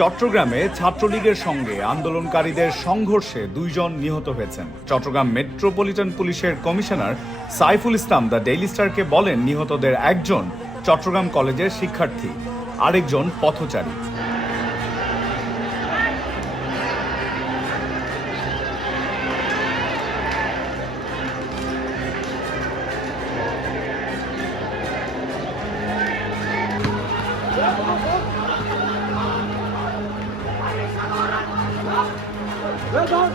চট্টগ্রামে ছাত্রলীগের সঙ্গে আন্দোলনকারীদের সংঘর্ষে দুইজন নিহত হয়েছেন চট্টগ্রাম মেট্রোপলিটন পুলিশের commissioner Saiful Islam the Daily স্টারকে বলেন, নিহতদের একজন চট্টগ্রাম কলেজের শিক্ষার্থী, আরেকজন পথচারী Yeah. Lên con.